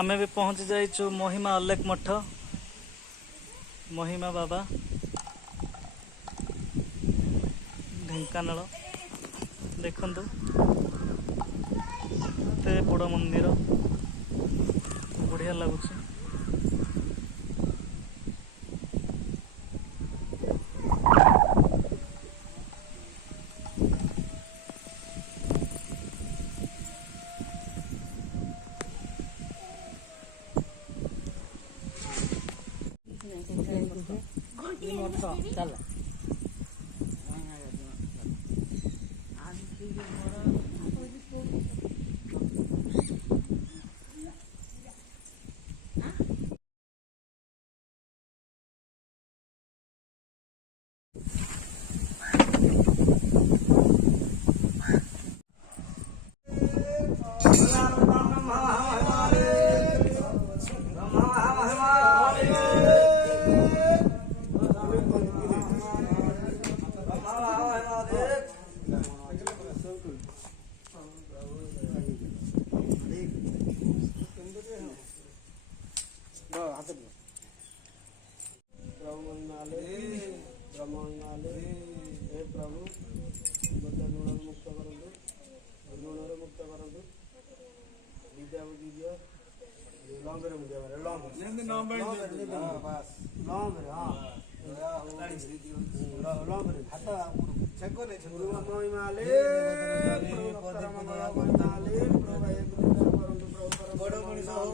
आमे भी पहुंच जाइचु महिमा अलेख मठ महिमा बाबा ढेंकानाल देखंतु एते बड़ मंदिर बढ़िया लगुच। चल प्रभु मुक्त करंतु विद्या बुद्धि दियो लॉन्ग रे मुझे मारे लॉन्ग जेंति नाम बाई बस लॉन्ग रे हां लॉन्ग रे हाथ छको ने छको मई माले प्रभु परम मंगल करताले प्रभु एक करंतु प्रभु बड़ मनीष हो